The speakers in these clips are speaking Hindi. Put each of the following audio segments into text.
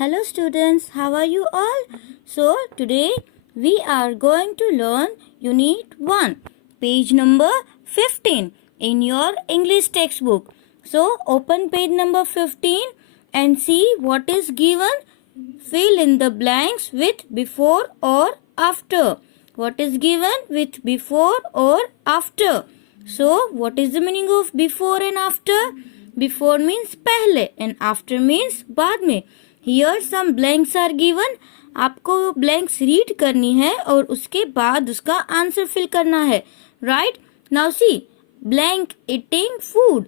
Hello students, how are you all? So today we are going to learn Unit 1, page number 15 in your English textbook. So open page number 15 and see what is given. Fill in the blanks with before or after. What is given with before or after? So what is the meaning of before and after? Before means पहले and after means बाद में. Here some blanks are given. आपको blanks read करनी है और उसके बाद उसका आंसर फिल करना है. Right? Now see. Blank eating food.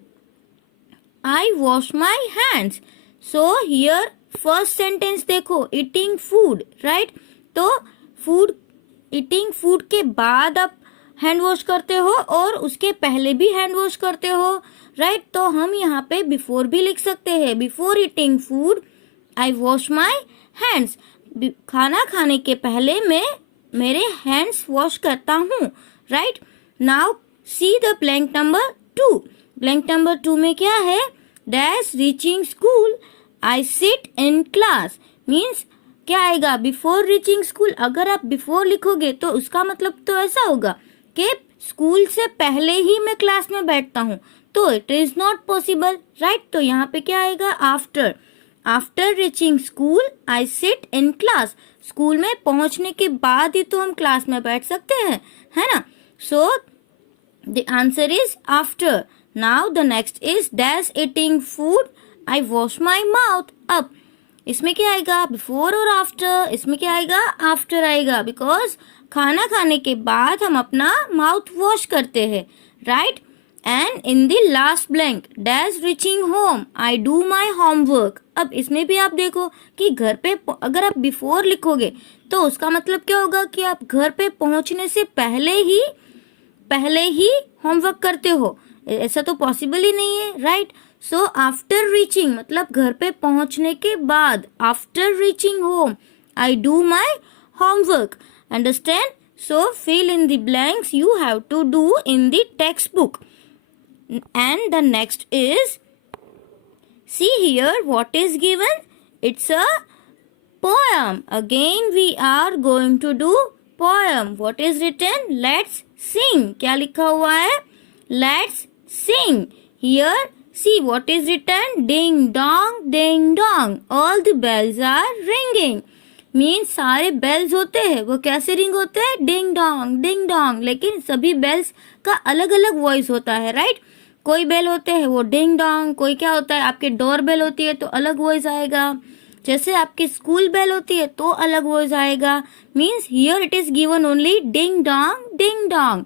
I wash my hands. So here first sentence देखो eating food. Right? तो food eating food के बाद आप हैंड वॉश करते हो और उसके पहले भी हैंड वॉश करते हो. राइट? तो हम यहाँ पे बिफोर भी लिख सकते हैं. Before eating food I wash my hands. खाना खाने के पहले मैं मेरे हैंड्स वॉश करता हूँ. Right? Now see the blank number 2. Blank number 2 में क्या है? Dash reaching school I sit in class. Means क्या आएगा? Before reaching school. अगर आप बिफोर लिखोगे तो उसका मतलब तो ऐसा होगा कि स्कूल से पहले ही मैं क्लास में बैठता हूँ. तो it is not possible. Right? तो यहाँ पे क्या आएगा? After. After reaching school I sit in class. School में पहुंचने के बाद ही तो हम क्लास में बैठ सकते हैं, है ना? So the answer is after. Now the next is dash eating food I wash my mouth. अब इसमें क्या आएगा? बिफोर और आफ्टर. इसमें क्या आएगा? आफ्टर आएगा. बिकॉज खाना खाने के बाद हम अपना माउथ वॉश करते हैं. Right? And in the last blank dash reaching home I do my homework. अब इसमें भी आप देखो कि घर पे अगर आप बिफोर लिखोगे तो उसका मतलब क्या होगा कि आप घर पे पहुंचने से पहले ही होमवर्क करते हो. ऐसा तो पॉसिबल ही नहीं है. राइट? सो आफ्टर रीचिंग मतलब घर पे पहुंचने के बाद. After reaching home I do my homework. Understand? So fill in the blanks you have to do in the text book. And the next is, see here what is given. It's a poem. Again we are going to do poem. What is written? Let's sing. क्या लिखा हुआ है? Let's sing. Here see what is written. Ding dong, ding dong. All the bells are ringing. Means सारे बेल्स होते हैं वो कैसे रिंग होते हैं? डिंग डोंग डिंग डोंग. लेकिन सभी बेल्स का अलग अलग वॉइस होता है. राइट? कोई बेल होते हैं वो डिंग डोंग. कोई क्या होता है? आपके डोर बेल होती है तो अलग वॉइस आएगा. जैसे आपकी स्कूल बेल होती है तो अलग वॉइस आएगा. Means here it is given only ding dong ding dong.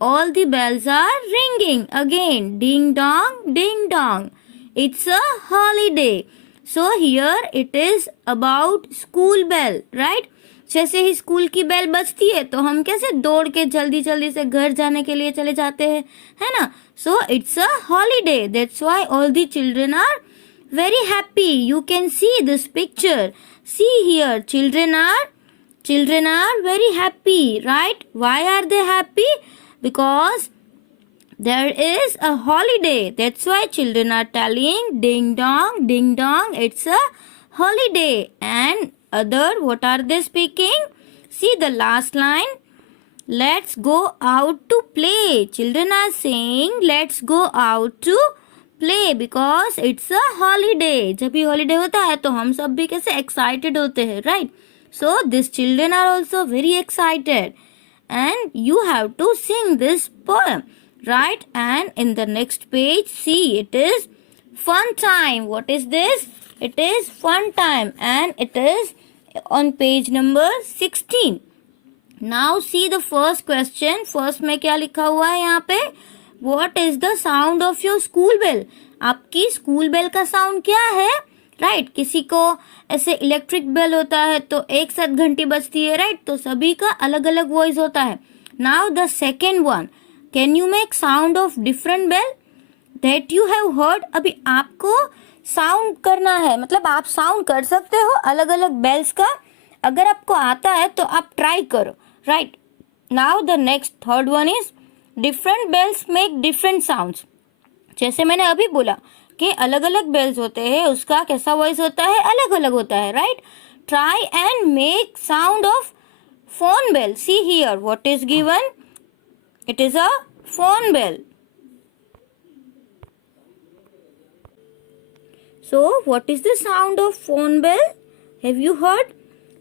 All the bells are ringing. Again ding dong ding dong. It's a holiday. So here it is about school bell, right? जैसे ही स्कूल की बेल बजती है तो हम कैसे दौड़ के जल्दी जल्दी से घर जाने के लिए चले जाते हैं, है ना? So it's a holiday. That's why all the children are very happy. You can see this picture. See here, children are very happy, right? Why are they happy? Because there is a holiday. That's why children are telling ding dong, it's a holiday. And other, what are they speaking? See the last line. Let's go out to play. Children are saying let's go out to play because it's a holiday. जब भी holiday होता है तो हम सब भी कैसे excited होते हैं, right? So these children are also very excited. And you have to sing this poem. Right? And in the next page, see, it is fun time. What is this? It is fun time and it is on page number 16. Now see the first question. First में क्या लिखा हुआ है यहाँ पे? What is the sound of your school bell? आपकी स्कूल बेल का साउंड क्या है? राइट? किसी को ऐसे इलेक्ट्रिक बेल होता है तो एक साथ घंटी बजती है. राइट? तो सभी का अलग अलग वॉइस होता है. Now the second one. Can you make sound of different bell that you have heard? अभी आपको साउंड करना है मतलब आप साउंड कर सकते हो अलग अलग बेल्स का. अगर आपको आता है तो आप ट्राई करो. Right? Now the next third one is different bells make different sounds. जैसे मैंने अभी बोला के अलग अलग बेल्स होते हैं, उसका कैसा वॉइस होता है, अलग अलग होता है, right. Try and make sound of phone bell. See here, what is given? It is a phone bell. So, what is the sound of phone bell? Have you heard?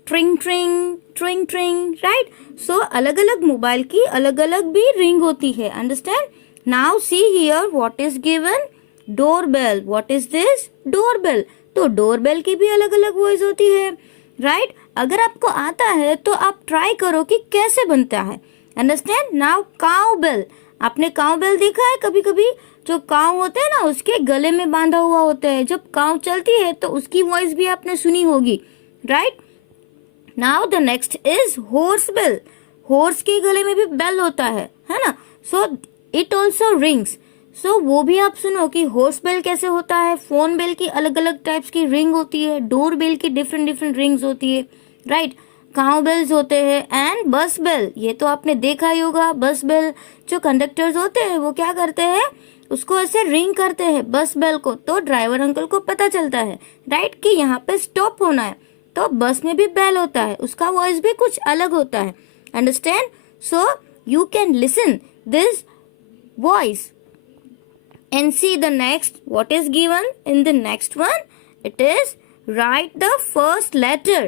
Tring tring, tring tring, right? So, अलग अलग मोबाइल की अलग अलग भी रिंग होती है. Understand? Now see here, what is given? Doorbell. What is this? Doorbell. तो doorbell की भी अलग अलग वॉइस होती है, राइट. अगर आपको आता है तो आप ट्राई करो कि कैसे बनता है. अंडरस्टैंड. Now cow bell. आपने काउ बेल देखा है कभी कभी? जो काउ होते हैं ना, उसके गले में बांधा हुआ होता है. जब काउ चलती है तो उसकी वॉइस भी आपने सुनी होगी, right. Now the next is horse bell. Horse के गले में भी बेल होता है ना. So it also rings. So वो भी आप सुनो कि हॉर्स बेल कैसे होता है. फोन बेल की अलग अलग टाइप्स की रिंग होती है. डोर बेल की डिफरेंट डिफरेंट रिंग्स होती है, राइट. काउ बेल्स होते हैं. एंड बस बेल, ये तो आपने देखा ही होगा. बस बेल जो कंडक्टर्स होते हैं वो क्या करते हैं, उसको ऐसे रिंग करते हैं बस बेल को, तो ड्राइवर अंकल को पता चलता है, राइट, कि यहाँ पे स्टॉप होना है. तो बस में भी बेल होता है, उसका वॉइस भी कुछ अलग होता है. Understand. So you can listen this voice and see the next. What is given in the next one? It is write the first letter.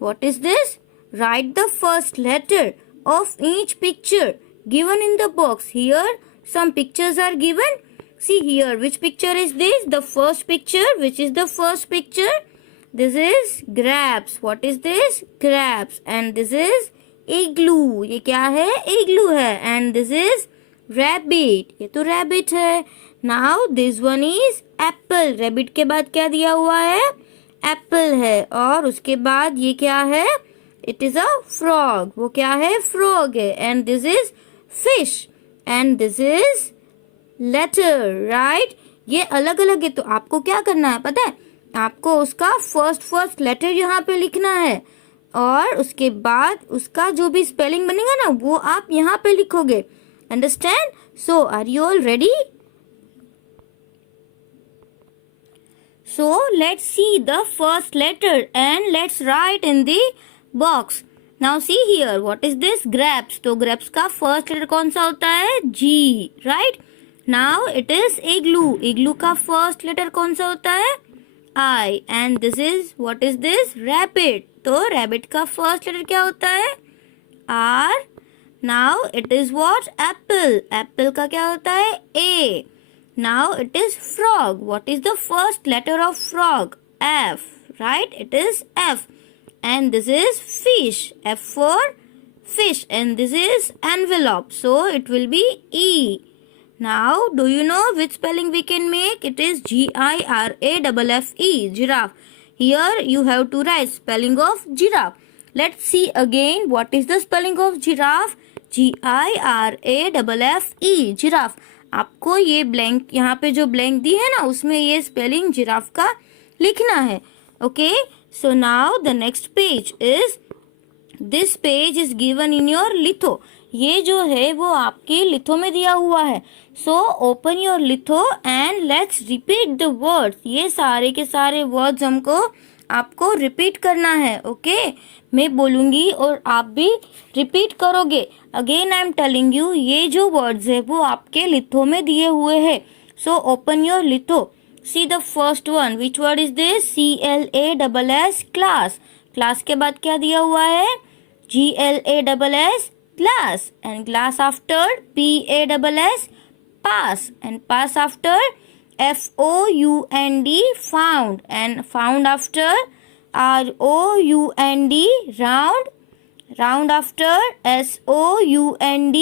What is this? Write the first letter of each picture given in the box. Here some pictures are given. See here, which picture is this? The first picture. Which is the first picture? This is grapes. What is this? Grapes. And this is igloo. ये क्या है? Igloo है. And this is rabbit. ये तो rabbit है. Now this one is apple. Rabbit के बाद क्या दिया हुआ है? Apple है. और उसके बाद ये क्या है? It is a frog. वो क्या है? Frog है. And this is fish. And this is letter. Right? ये अलग अलग है. तो आपको क्या करना है पता है? आपको उसका फर्स्ट लेटर यहाँ पे लिखना है, और उसके बाद उसका जो भी स्पेलिंग बनेगा ना, वो आप यहाँ पे लिखोगे. Understand? So are you all ready? So let's see the first letter and let's write in the box. Now see here, what is this? Grapes. तो grapes का first letter कौन सा होता है? G, right? Now it is igloo. Igloo का first letter कौन सा होता है? I. And this is, what is this? Rabbit. तो rabbit का first letter क्या होता है? R. Now it is what? Apple. Apple का क्या होता है? A. Now it is frog. What is the first letter of frog? F, right? It is F. And this is fish. F for fish. And this is envelope. So it will be E. Now do you know which spelling we can make? It is Giraffe. Giraffe. Here you have to write spelling of giraffe. Let's see again what is the spelling of giraffe. Giraffe. Giraffe. आपको ये ब्लैंक, यहाँ पे जो ब्लैंक दी है ना, उसमें ये स्पेलिंग जिराफ का लिखना है. Okay. So now the next page is, this page is given in your litho. ये जो है वो आपके लिथो में दिया हुआ है. So open your litho and let's repeat the words. ये सारे के सारे वर्ड्स हमको आपको रिपीट करना है. ओके. मैं बोलूंगी और आप भी रिपीट करोगे. Again I am telling you, ये जो वर्ड्स है वो आपके लिथो में दिए हुए हैं. So open your litho. See the first one. Which word is this? CLASS. Class. Class के बाद क्या दिया हुआ है? GLASS. Class. And glass after PASS. Pass. And pass after FOUND. Found. And found after ROUND. round. Round after SOUND.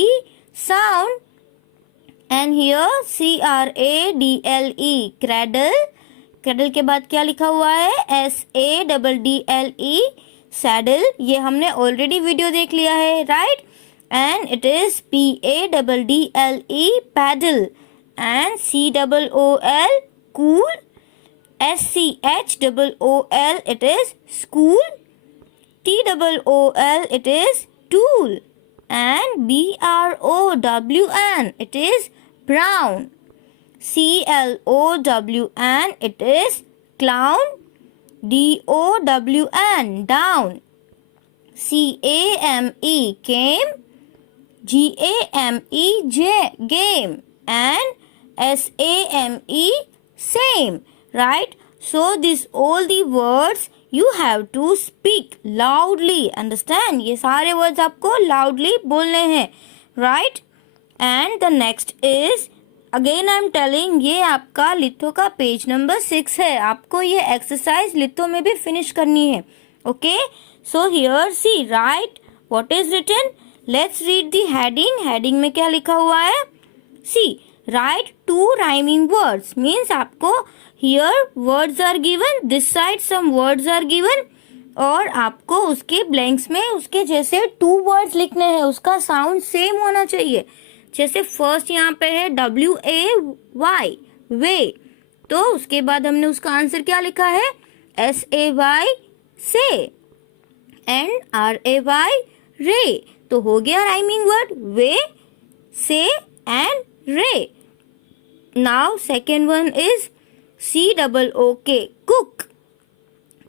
sound. And here CRADLE. cradle. cradle के बाद क्या लिखा हुआ है? SADDLE. saddle. ये हमने ऑलरेडी वीडियो देख लिया है, right. And it is PADDLE. paddle. and COOL. cool. SCHOOL. it is school. TOOL. it is tool. And BROWN. it is brown. CLOWN. It is clown. DOWN, down. CAME, came. GAME, game. And SAME, same. Right? So this all the words you have to speak loudly. Understand? ये सारे words आपको loudly बोलने हैं. Right? And the next is, again I am telling, ये आपका लिथो का पेज नंबर 6 है. आपको ये एक्सरसाइज लिथो में भी फिनिश करनी है. Okay? So here see, write what is written. Let's read the heading. Heading में क्या लिखा हुआ है? See, write 2 rhyming words. Means आपको here words are given. This side some words are given. और आपको उसके ब्लैंक्स में उसके जैसे 2 words लिखने हैं. उसका साउंड सेम होना चाहिए. जैसे फर्स्ट यहाँ पे है WAY, वे. तो उसके बाद हमने उसका आंसर क्या लिखा है? SAY, से. एंड RAY, रे. तो हो गया राइमिंग वर्ड वे, से एंड रे. Now second one is COOK, cook.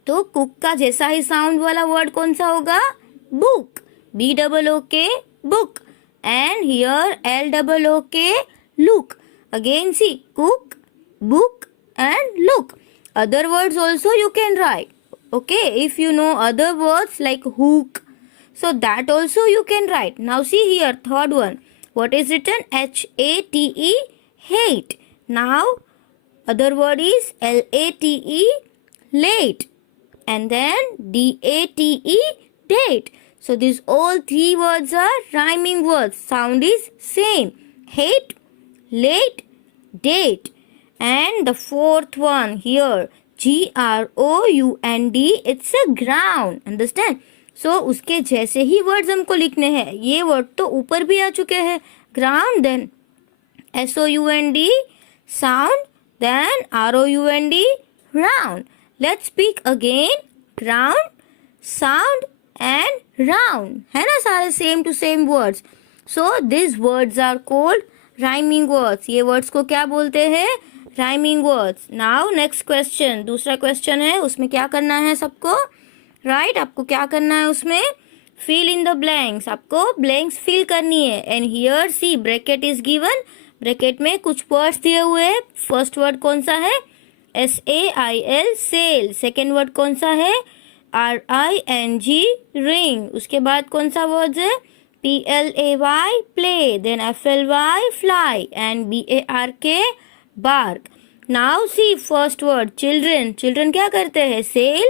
तो कुक का जैसा ही साउंड वाला वर्ड कौन सा होगा? Book. BOOK, book. And here LOOK, look. Again see, cook, book and look. Other words also you can write. Okay, if you know other words like hook, so that also you can write. Now see here, third one. What is written? HATE, hate. Now other word is LATE, late. And then DATE, date. So these all 3 words are rhyming words. Sound is same. Hate, late, date. And the fourth one here, GROUND, it's a ground. Understand? So उसके जैसे ही words हमको लिखने हैं. ये word तो ऊपर भी आ चुके हैं. Ground, then SOUND, sound, then ROUND, round. Let's speak again. Ground, sound and round. है ना सारे same to same words. So these words are called rhyming words. ये words को क्या बोलते हैं? Rhyming words. Now next question. दूसरा question है, उसमें क्या करना है सबको? Right? आपको क्या करना है उसमें? Fill in the blanks. आपको blanks fill करनी है. And here see, bracket is given. Bracket में कुछ words दिए हुए हैं. First word कौन सा है? SAIL, sail. Second word कौन सा है? RING, ring. उसके बाद कौन सा वर्ड है? PLAY, play. Then FLY, fly. And BARK, bark. Now see first word, children. Children क्या करते हैं? Sail,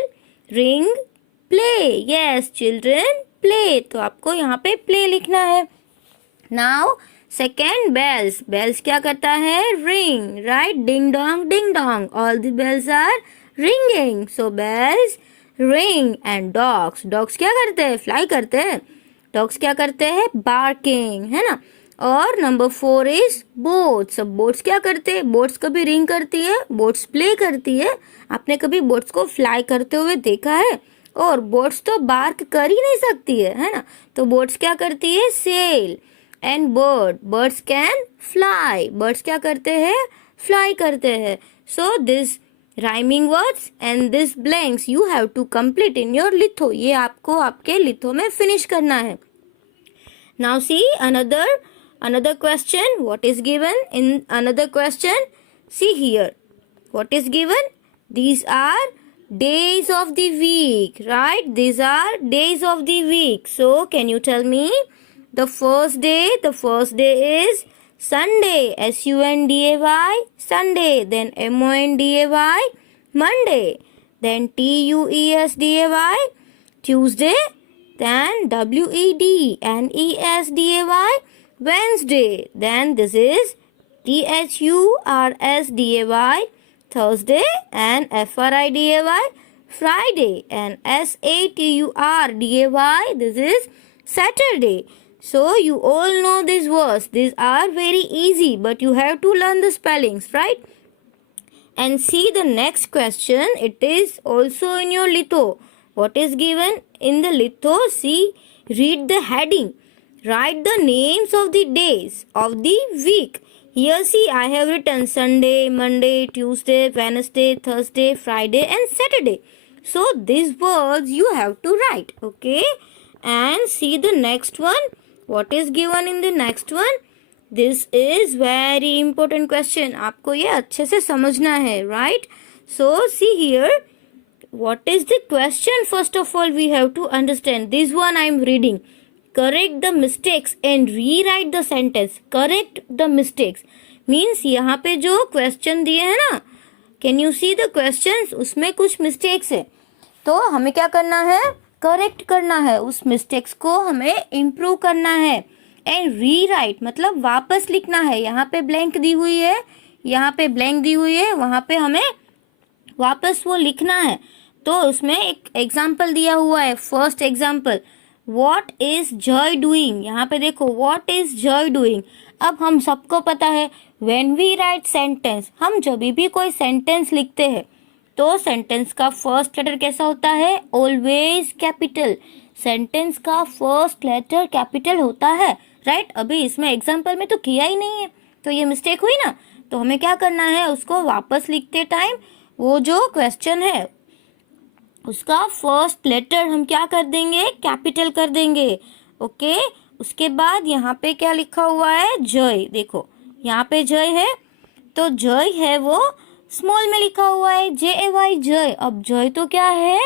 ring, play. Yes, children play. तो आपको यहाँ पे play लिखना है. Now second, bells. Bells क्या करता है? Ring, right? Ding dong, ding dong. All the bells are ringing. So bells ring. And dogs. Dogs क्या करते हैं? Fly करते हैं. Dogs क्या करते हैं? Barking, है ना? और नंबर 4 is boats. अब boats क्या करते हैं? boats कभी ring करती है, boats play करती है. आपने कभी boats को fly करते हुए देखा है? और boats तो bark कर ही नहीं सकती है ना? तो boats क्या करती है? sail. And birds can fly. Birds क्या करते हैं? fly करते हैं. So this rhyming words and this blanks you have to complete in your litho. ये आपको आपके litho में finish करना है. Now see another question. What is given in another question? See here. What is given? These are days of the week, right? These are days of the week. So can you tell me the first day? The first day is Sunday, SUNDAY, Sunday. Then MONDAY, Monday. Then TUESDAY, Tuesday. Then WEDNESDAY, Wednesday. Then this is THURSDAY, Thursday. And FRIDAY, Friday. And SATURDAY, this is Saturday. So you all know these words. These are very easy, but you have to learn the spellings, right? And see the next question. It is also in your litho. What is given in the litho? See, read the heading. Write the names of the days of the week. Here see, I have written Sunday, Monday, Tuesday, Wednesday, Thursday, Friday and Saturday. So these words you have to write, okay? And see the next one. What is given in the next one? This is very important question. आपको ये अच्छे से समझना है, right? So see here. What is the question? First of all, we have to understand. This one I am reading. Correct the mistakes and rewrite the sentence. Correct the mistakes means यहाँ पे जो question दिए हैं ना, can you see the questions? उसमें कुछ mistakes है, तो हमें क्या करना है? करेक्ट करना है, उस मिस्टेक्स को हमें इम्प्रूव करना है. एंड रीराइट मतलब वापस लिखना है. यहाँ पे ब्लैंक दी हुई है, यहाँ पे ब्लैंक दी हुई है, वहाँ पे हमें वापस वो लिखना है. तो उसमें एक एग्जाम्पल दिया हुआ है. First example, what is Joy doing. यहाँ पे देखो, व्हाट इज जॉय डूइंग. अब हम सबको पता है, व्हेन वी राइट सेंटेंस, हम जब भी कोई सेंटेंस लिखते हैं तो सेंटेंस का फर्स्ट लेटर कैसा होता है? Always capital. सेंटेंस का फर्स्ट लेटर कैपिटल होता है, राइट? अभी इसमें एग्जाम्पल में तो किया ही नहीं है, तो ये मिस्टेक हुई ना. तो हमें क्या करना है? उसको वापस लिखते टाइम वो जो क्वेश्चन है उसका फर्स्ट लेटर हम क्या कर देंगे? कैपिटल कर देंगे, ओके. उसके बाद यहाँ पे क्या लिखा हुआ है? जय. देखो यहाँ पे जय है, तो जय है वो स्मॉल में लिखा हुआ है, JAY जय. अब जय तो क्या है?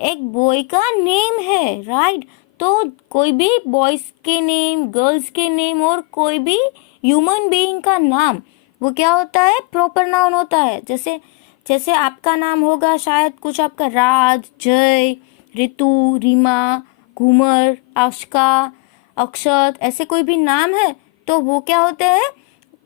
एक बॉय का नेम है, राइट? तो कोई भी बॉयज के नेम, गर्ल्स के नेम और कोई भी ह्यूमन बीइंग का नाम वो क्या होता है? प्रॉपर नाउन होता है. जैसे जैसे आपका नाम होगा शायद कुछ आपका राज, जय, ऋतु, रीमा, घूमर, आशिका, अक्षत, ऐसे कोई भी नाम है तो वो क्या होते हैं?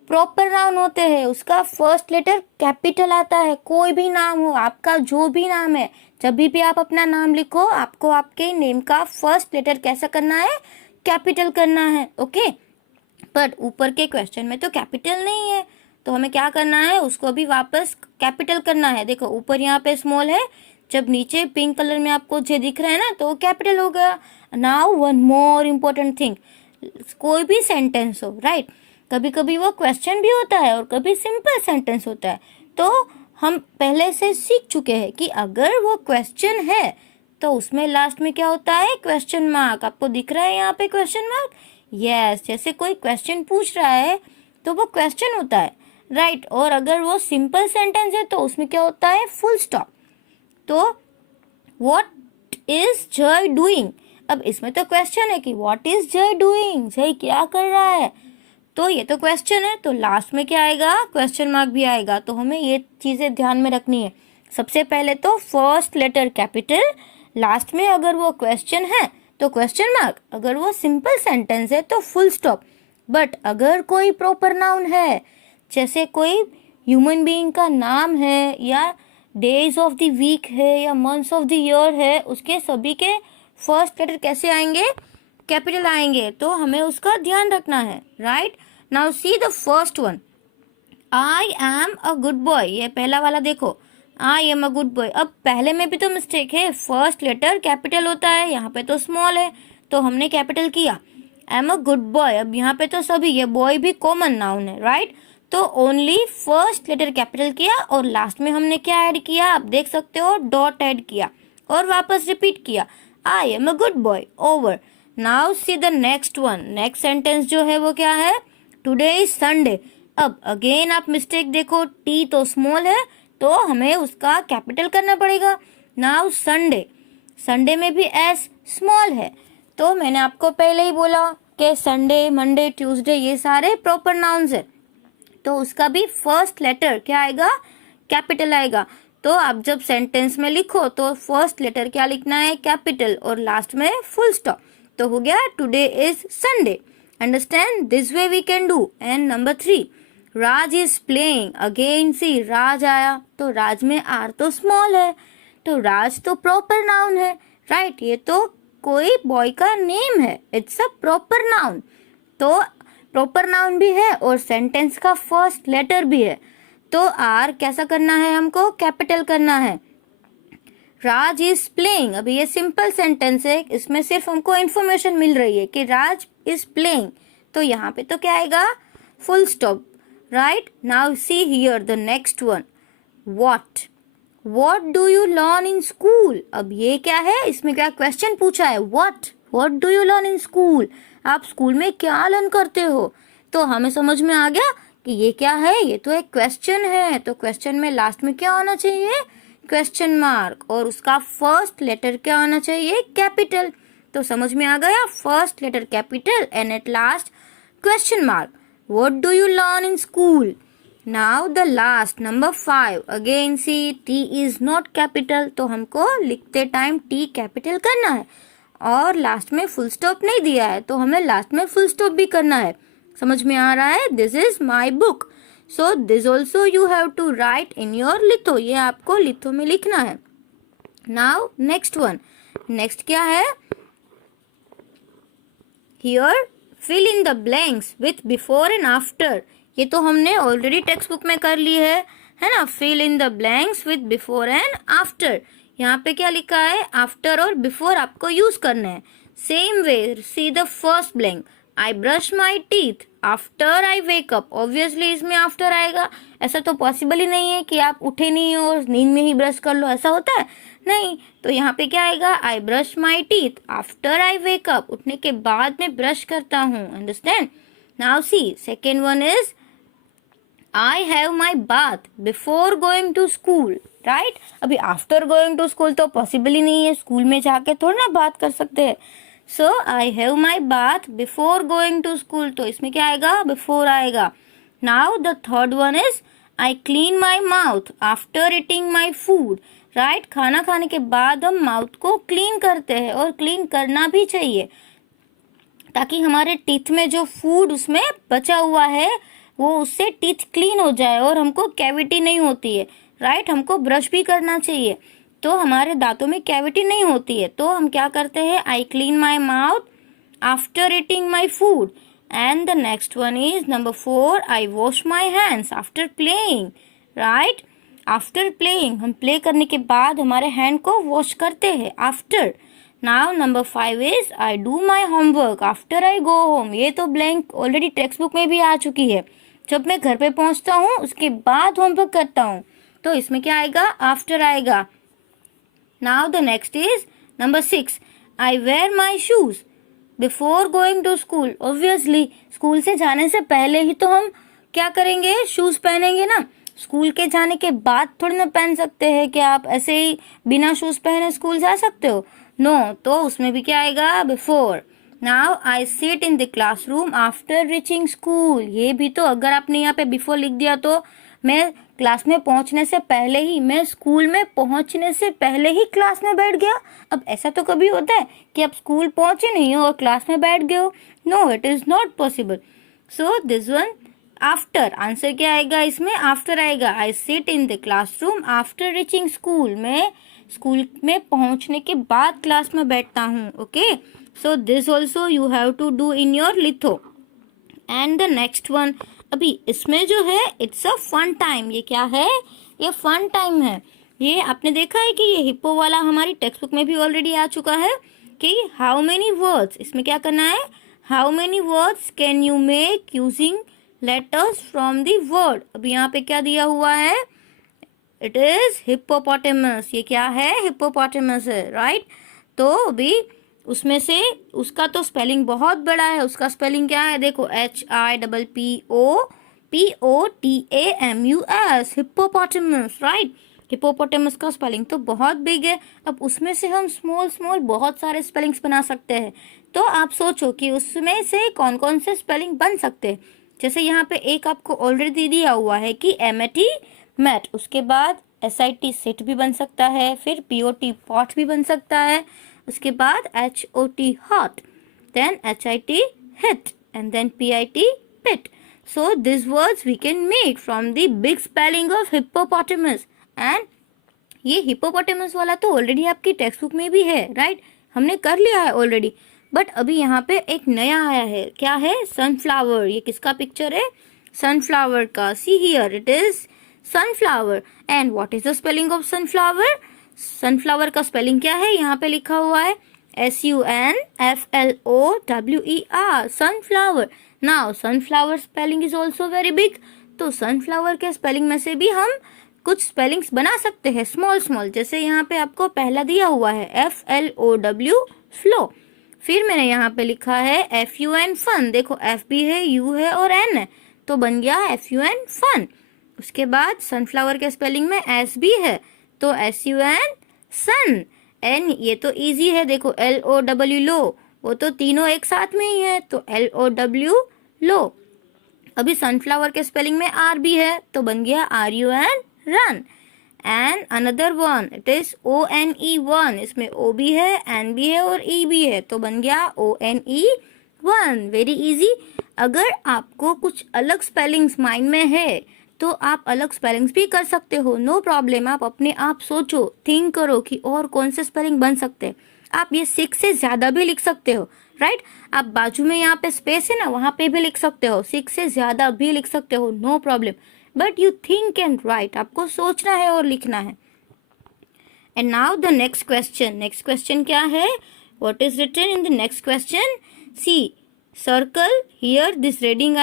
प्रॉपर नाउन होते हैं. उसका फर्स्ट लेटर कैपिटल आता है. कोई भी नाम हो, आपका जो भी नाम है, जब भी आप अपना नाम लिखो आपको आपके नेम का फर्स्ट लेटर कैसा करना है? कैपिटल करना है, ओके. बट ऊपर के क्वेश्चन में तो कैपिटल नहीं है, तो हमें क्या करना है? उसको भी वापस कैपिटल करना है. देखो ऊपर यहाँ पे स्मॉल है, जब नीचे पिंक कलर में आपको जे दिख रहा है ना, तो कैपिटल हो गया. Now one more important thing, कोई भी सेंटेंस हो, राइट? कभी कभी वो क्वेश्चन भी होता है और कभी सिंपल सेंटेंस होता है. तो हम पहले से सीख चुके हैं कि अगर वो क्वेश्चन है तो उसमें लास्ट में क्या होता है? Question mark. आपको दिख रहा है यहाँ पे क्वेश्चन मार्क? यस, जैसे कोई क्वेश्चन पूछ रहा है तो वो क्वेश्चन होता है, राइट? और अगर वो सिंपल सेंटेंस है तो उसमें क्या होता है? Full stop. तो व्हाट इज जय डूइंग. अब इसमें तो क्वेश्चन है कि व्हाट इज जय डूइंग, जय क्या कर रहा है. तो ये तो क्वेश्चन है, तो लास्ट में क्या आएगा? क्वेश्चन मार्क भी आएगा. तो हमें ये चीजें ध्यान में रखनी है. सबसे पहले तो फर्स्ट लेटर कैपिटल, लास्ट में अगर वो क्वेश्चन है तो क्वेश्चन मार्क, अगर वो सिंपल सेंटेंस है तो फुल स्टॉप. बट अगर कोई प्रॉपर नाउन है, जैसे कोई ह्यूमन बीइंग का नाम है या डेज ऑफ द वीक है या मंथ्स ऑफ द ईयर है, उसके सभी के फर्स्ट लेटर कैसे आएंगे? कैपिटल आएंगे. तो हमें उसका ध्यान रखना है, right? Now see the first one, I am a good boy. ये पहला वाला देखो, I am a good boy. अब पहले में भी तो मिस्टेक है, फर्स्ट लेटर कैपिटल होता है, यहाँ पे तो स्मॉल है, तो हमने कैपिटल किया. I am a good boy. अब यहाँ पे तो सभी, ये बॉय भी कॉमन नाउन है, राइट? तो ओनली फर्स्ट लेटर कैपिटल किया और लास्ट में हमने क्या ऐड किया? आप देख सकते हो, डॉट ऐड किया और वापस रिपीट किया, I am a good boy, over. Now see the next one. Next sentence जो है वो क्या है? Today is Sunday. अब अगेन आप मिस्टेक देखो, टी तो स्मॉल है तो हमें उसका कैपिटल करना पड़ेगा. नाउ संडे, संडे में भी एस स्मॉल है. तो मैंने आपको पहले ही बोला कि संडे, मंडे, ट्यूसडे ये सारे प्रॉपर नाउन्स है, तो उसका भी फर्स्ट लेटर क्या आएगा? कैपिटल आएगा. तो आप जब सेंटेंस में लिखो तो फर्स्ट लेटर क्या लिखना है? कैपिटल, और लास्ट में फुल स्टॉप. तो हो गया today is Sunday. Understand? This way we can do. And number 3, Raj is playing. Again see, Raj आया तो राज में आर तो स्मॉल है, तो राज तो प्रॉपर नाउन है, राइट? ये तो कोई बॉय का नेम है, इट्स अ प्रॉपर नाउन. तो प्रॉपर नाउन भी है और सेंटेंस का फर्स्ट लेटर भी है, तो आर कैसा करना है? हमको कैपिटल करना है. राज इज प्लेइंग. अभी ये सिंपल सेंटेंस है, इसमें सिर्फ हमको इन्फॉर्मेशन मिल रही है कि राज इज प्लेइंग, तो यहाँ पे तो क्या आएगा? Full stop. right? Now see here the next one. What do you learn in school? अब ये क्या है, इसमें क्या क्वेश्चन पूछा है, what do you learn in school? आप स्कूल में क्या लर्न करते हो? तो हमें समझ में आ गया कि ये क्या है, ये तो एक क्वेश्चन है। तो क्वेश्चन में लास्ट में क्या होना चाहिए, क्वेश्चन मार्क, और उसका फर्स्ट लेटर क्या होना चाहिए, कैपिटल। तो समझ में आ गया, first letter capital and at last question mark. What do you learn in school? Now the last number 5 again see T is not capital, तो हमको लिखते टाइम T कैपिटल करना है और लास्ट में फुल स्टॉप नहीं दिया है तो हमें लास्ट में फुल स्टॉप भी करना है। समझ में आ रहा है, this is my book, so this also you have to write in your litho, ये आपको लिथो में लिखना है। नाउ नेक्स्ट वन, नेक्स्ट क्या है, here fill in the blanks with before and after, ये तो हमने ऑलरेडी टेक्स्ट बुक में कर ली है ना। Fill in the blanks with before and after, यहाँ पे क्या लिखा है, आफ्टर और बिफोर आपको यूज करना है। Same way see the first blank, I brush my teeth after I wake up, obviously इसमें आफ्टर आएगा, ऐसा तो पॉसिबल ही नहीं है कि आप उठे नहीं हो और नींद में ही ब्रश कर लो, ऐसा होता है नहीं। तो यहाँ पे क्या आएगा, I brush my teeth after I wake up, उठने के बाद में ब्रश करता हूँ, understand. Now see second one is I have my bath before going to school, right. अभी आफ्टर गोइंग टू स्कूल तो पॉसिबल ही नहीं है, स्कूल में जाके थोड़ा ना बात कर सकते हैं। So I have my bath before going to school, तो इसमें क्या आएगा, बिफोर आएगा। Now the third one is I clean my mouth after eating my food, right. खाना खाने के बाद हम माउथ को क्लीन करते हैं और क्लीन करना भी चाहिए ताकि हमारे टीथ में जो फूड उसमें बचा हुआ है वो उससे टीथ क्लीन हो जाए और हमको कैविटी नहीं होती है, राइट। हमको ब्रश भी करना चाहिए तो हमारे दांतों में कैविटी नहीं होती है। तो हम क्या करते हैं, आई clean my mouth after eating my food. And the next one is number 4, I wash my hands after playing, right. After playing, हम प्ले करने के बाद हमारे हैंड को वॉश करते हैं, after. Now number 5 is I do my homework after I go home, ये तो ब्लैंक ऑलरेडी टेक्स्ट बुक में भी आ चुकी है, जब मैं घर पे पहुंचता हूँ उसके बाद होमवर्क करता हूँ, तो इसमें क्या आएगा, आफ्टर आएगा। Now the next is number 6, I wear my shoes before going to school, obviously school से जाने से पहले ही तो हम क्या करेंगे, शूज पहनेंगे ना। स्कूल के जाने के बाद थोड़ी ना पहन सकते हैं, क्या आप ऐसे ही बिना शूज पहने स्कूल जा सकते हो, नो। तो उसमें भी क्या आएगा, before. Now I sit in the classroom after reaching school, ये भी तो अगर आपने यहाँ पे बिफोर लिख दिया तो मैं क्लास में पहुंचने से पहले ही, मैं स्कूल में पहुंचने से पहले ही क्लास में बैठ गया। अब ऐसा तो कभी होता है कि आप स्कूल पहुंचे नहीं हो और क्लास में बैठ गए हो, no, it is not possible. So this one after, answer क्या आएगा इसमें, आफ्टर आएगा। I sit in the classroom after reaching school, मैं स्कूल में पहुंचने के बाद क्लास में बैठता हूँ, okay. So this also you have to do in your litho. And the next one, अभी इसमें जो है इट्स अ फन टाइम, ये क्या है, ये फन टाइम है। ये आपने देखा है कि ये हिप्पो वाला हमारी टेक्स्ट बुक में भी ऑलरेडी आ चुका है कि हाउ मेनी वर्ड्स, इसमें क्या करना है, how many words can you make using letters from the word. अब यहाँ पे क्या दिया हुआ है, इट इज हिप्पोपोटेमस, ये क्या है, हिप्पोपोटेमस है, राइट। तो अभी उसमें से उसका तो स्पेलिंग बहुत बड़ा है, उसका स्पेलिंग क्या है, देखो HIPPOPOTAMUS, हिप्पोपोटेमस, राइट। हिप्पोपोटेमस का स्पेलिंग तो बहुत बिग है। अब उसमें से हम स्मॉल स्मॉल बहुत सारे स्पेलिंग्स बना सकते हैं, तो आप सोचो कि उसमें से कौन कौन से स्पेलिंग बन सकते हैं। जैसे यहाँ पे एक आपको ऑलरेडी दिया हुआ है कि MAT मैट, उसके बाद SIT सिट भी बन सकता है, फिर POT पॉट भी बन सकता है, उसके बाद HOT hot, then HIT hit, and then PIT pit. So these words we can make from the big spelling of hippopotamus. And ये hippopotamus वाला तो ऑलरेडी आपकी टेक्स्ट बुक में भी है, राइट, हमने कर लिया है ऑलरेडी। बट अभी यहाँ पे एक नया आया है, क्या है, सनफ्लावर। ये किसका पिक्चर है, सनफ्लावर का। See here it is sunflower. And what is the spelling of sunflower, sunflower का स्पेलिंग क्या है, यहाँ पे लिखा हुआ है SUNFLOWER, sunflower. Now sunflower spelling is also very big, तो सनफ्लावर के स्पेलिंग में से भी हम कुछ स्पेलिंग्स बना सकते हैं स्मॉल स्मॉल, जैसे यहाँ पे आपको पहला दिया हुआ है FLOW फ्लो। फिर मैंने यहाँ पे लिखा है FUN फन, देखो F भी है, U है और N है, तो बन गया FUN फन। उसके बाद सनफ्लावर के स्पेलिंग में S भी है, तो SUN सन। N ये तो इजी है, देखो LOW लो, वो तो तीनों एक साथ में ही है, तो LOW लो। अभी सनफ्लावर के स्पेलिंग में R भी है, तो बन गया RUN run. And another one it is ONE one, इसमें O भी है, N भी है और E भी है, तो बन गया ONE वन। Very easy. अगर आपको कुछ अलग स्पेलिंग्स माइंड में है तो आप अलग स्पेलिंग्स भी कर सकते हो, नो प्रॉब्लम। आप अपने आप सोचो, थिंक करो कि और कौन से स्पेलिंग बन सकते हैं। आप ये 6 से ज्यादा भी लिख सकते हो, राइट। आप बाजू में यहाँ पे स्पेस है ना, वहां पे भी लिख सकते हो, 6 से ज्यादा भी लिख सकते हो, no problem. But you think and write, आपको सोचना है और लिखना है। And now the next question. Next question क्या है? What is written in the next question? See circle here this heading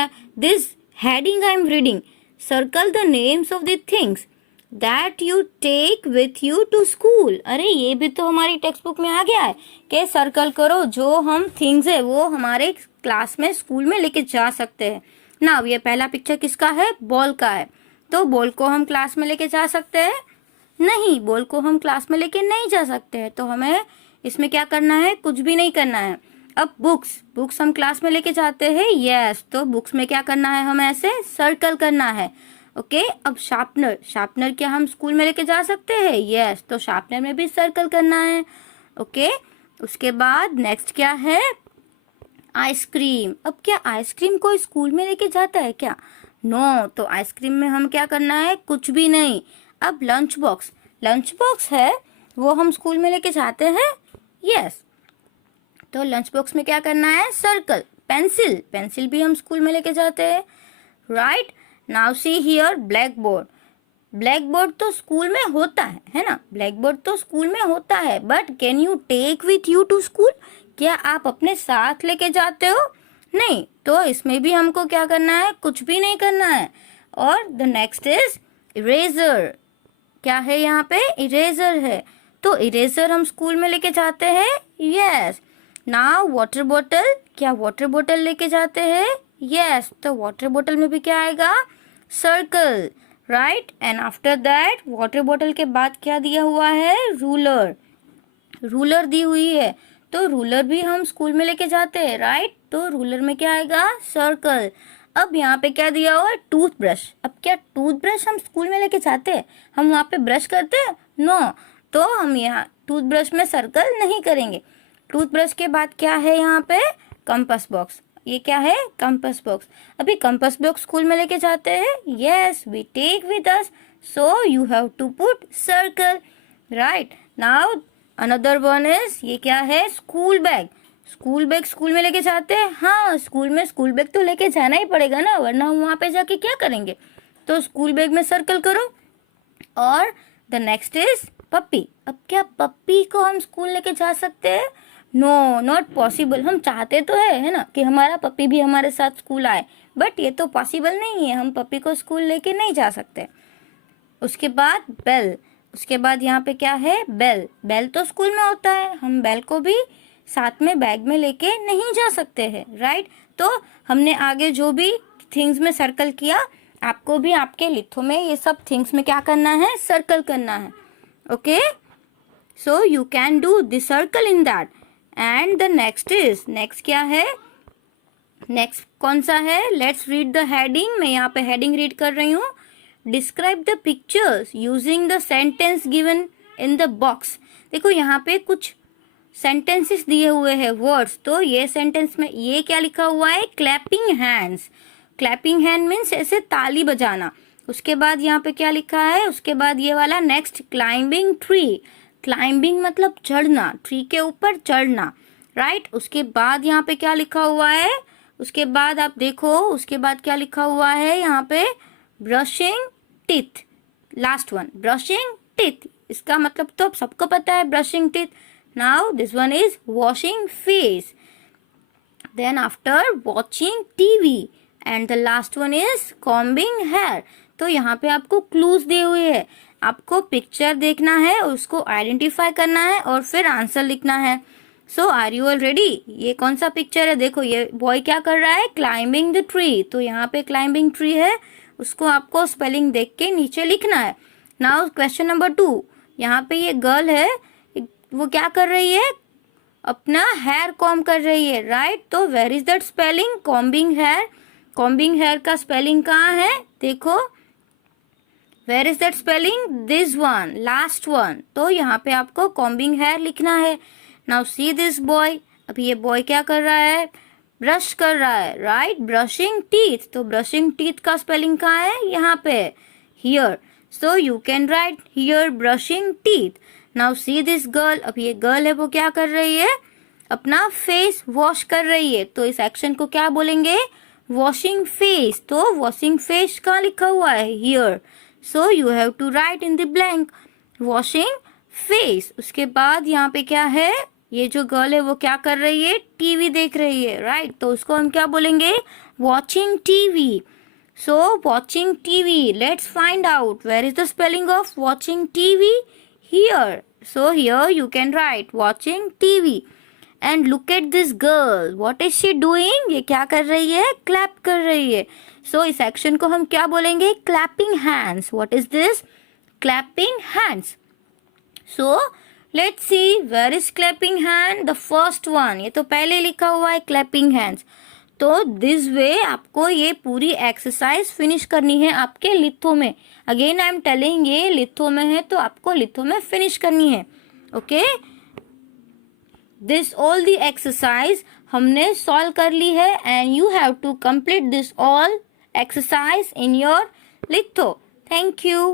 I am reading. Circle the names of the things that you take with you to school. अरे ये भी तो हमारी टेक्स्ट बुक में आ गया है कि सर्कल करो जो हम थिंग्स है वो हमारे क्लास में स्कूल में लेके जा सकते हैं ना। ये पहला पिक्चर किसका है? बॉल का है, तो बॉल को हम क्लास में लेके जा सकते हैं? नहीं, बॉल को हम क्लास में लेके नहीं जा सकते हैं, तो हमें इसमें क्या करना है? कुछ भी नहीं करना है। अब बुक्स हम क्लास में लेके जाते हैं, यस, तो बुक्स में क्या करना है? हमें ऐसे सर्कल करना है, ओके। अब शार्पनर क्या हम स्कूल में लेके जा सकते हैं? यस, तो शार्पनर में भी सर्कल करना है, ओके। उसके बाद नेक्स्ट क्या है? आइसक्रीम। अब क्या आइसक्रीम कोई स्कूल में लेके जाता है क्या? नो, तो आइसक्रीम में हम क्या करना है? कुछ भी नहीं। अब लंच बॉक्स है, वो हम स्कूल में लेके जाते हैं, यस, तो लंच बॉक्स में क्या करना है? सर्कल। पेंसिल भी हम स्कूल में लेके जाते हैं, right. Now see here black board तो स्कूल में होता है ना, ब्लैक बोर्ड तो स्कूल में होता है, but can you take with you to school? क्या आप अपने साथ लेके जाते हो? नहीं, तो इसमें भी हमको क्या करना है? कुछ भी नहीं करना है। और द नेक्स्ट इज इरेजर। क्या है यहाँ पे? इरेजर है, तो इरेजर हम स्कूल में लेके जाते हैं, यस। Now water bottle. क्या वाटर बॉटल लेके जाते हैं? यस, तो वाटर बॉटल में भी क्या आएगा? Circle, right. And after that water bottle के बाद क्या दिया हुआ है? रूलर दी हुई है, तो रूलर भी हम स्कूल में लेके जाते हैं, राइट, तो रूलर में क्या आएगा? सर्कल। अब यहाँ पे क्या दिया हुआ है? टूथब्रश। अब क्या टूथब्रश हम स्कूल में लेके जाते हैं? हम वहाँ पे ब्रश करते हैं? नो, तो हम यहाँ टूथब्रश में सर्कल नहीं करेंगे। टूथब्रश के बाद क्या है यहाँ पे? Compass box. ये क्या है? Compass box. अभी कंपास बॉक्स स्कूल में लेके जाते हैं, yes, we take with us, so you have to put circle, right. Now another one is, ये क्या है? स्कूल बैग स्कूल में लेके जाते हैं, हाँ, स्कूल बैग तो लेके जाना ही पड़ेगा ना, वरना हम वहाँ पे जाके क्या करेंगे? तो स्कूल बैग में सर्कल करो। और द नेक्स्ट इज पप्पी। अब क्या पप्पी को हम स्कूल लेके जा सकते हैं? No, not possible. हम चाहते तो है ना, कि हमारा पप्पी भी हमारे साथ स्कूल आए, बट ये तो पॉसिबल नहीं है, हम पप्पी को स्कूल लेके नहीं जा सकते। उसके बाद बेल। उसके बाद यहाँ पे क्या है? बेल तो स्कूल में होता है, हम बेल को भी साथ में बैग में लेके नहीं जा सकते हैं, राइट। तो हमने आगे जो भी थिंग्स में सर्कल किया, आपको भी आपके लिथो में ये सब थिंग्स में क्या करना है? सर्कल करना है, okay. So you can do the circle in that. And the next क्या है? नेक्स्ट कौन सा है? Let's read the heading. मैं यहाँ पे हेडिंग रीड कर रही हूँ। Describe the pictures using the sentence given in the box. देखो यहाँ पे कुछ सेंटेंसेस दिए हुए हैं, वर्ड्स, तो ये सेंटेंस में ये क्या लिखा हुआ है? Clapping hands. Clapping hand means ऐसे ताली बजाना। उसके बाद यहाँ पे क्या लिखा है? उसके बाद ये वाला नेक्स्ट, क्लाइंबिंग ट्री। क्लाइंबिंग मतलब चढ़ना, ट्री के ऊपर चढ़ना, राइट। उसके बाद यहाँ पे क्या लिखा हुआ है? उसके बाद आप देखो, उसके बाद क्या लिखा हुआ है यहाँ पे? Brushing teeth. Last one, brushing teeth, इसका मतलब तो सबको पता है, brushing teeth. Now this one is washing face. Then after watching TV and the last one is combing hair. तो यहाँ पे आपको क्लूज दिए हुए है, आपको पिक्चर देखना है, उसको आइडेंटिफाई करना है और फिर आंसर लिखना है। सो आर यू ऑल रेडी? ये कौन सा पिक्चर है? देखो ये बॉय क्या कर रहा है, क्लाइंबिंग द ट्री। तो यहाँ पे क्लाइंबिंग ट्री है, उसको आपको स्पेलिंग देख के नीचे लिखना है। नाउ क्वेश्चन नंबर 2, यहाँ पे ये गर्ल है, वो क्या कर रही है, अपना हेयर कॉम्ब कर रही है, राइट? तो where is that spelling? Combing hair. Combing hair का स्पेलिंग कहाँ है? देखो, where is that spelling? This one, last one. तो यहाँ पे आपको कॉम्बिंग हेयर लिखना है। नाउ सी दिस बॉय, अभी ये बॉय क्या कर रहा है, ब्रश कर रहा है, राइट? Brushing teeth. तो ब्रशिंग टीथ का स्पेलिंग कहाँ है? यहाँ पे, here. So you can right here brushing teeth. Now see this girl, अब ये गर्ल है, वो क्या कर रही है, अपना फेस वॉश कर रही है। तो इस एक्शन को क्या बोलेंगे? Washing face. तो वॉशिंग फेस कहाँ लिखा हुआ है? Here. So you have to write in the blank washing face. उसके बाद यहाँ पे क्या है, ये जो गर्ल है वो क्या कर रही है, टीवी देख रही है, राइट? तो उसको हम क्या बोलेंगे? Watching TV. So watching TV, let's find out where is the spelling of watching TV? Here. So here you can write watching TV. And look at this girl, what is she doing? ये क्या कर रही है? क्लैप कर रही है। सो इस एक्शन को हम क्या बोलेंगे? Clapping hands. What is this? Clapping hands. So let's see where is clapping hand? The first one, ये तो पहले लिखा हुआ है क्लैपिंग हैंड्स। तो दिस वे आपको ये पूरी एक्सरसाइज फिनिश करनी है आपके लिथो में। अगेन आई एम टेलिंग, ये लिथो में है तो आपको लिथो में फिनिश करनी है, okay? This all the exercise हमने सॉल्व कर ली है and you have to complete this all exercise in your litho. Thank you.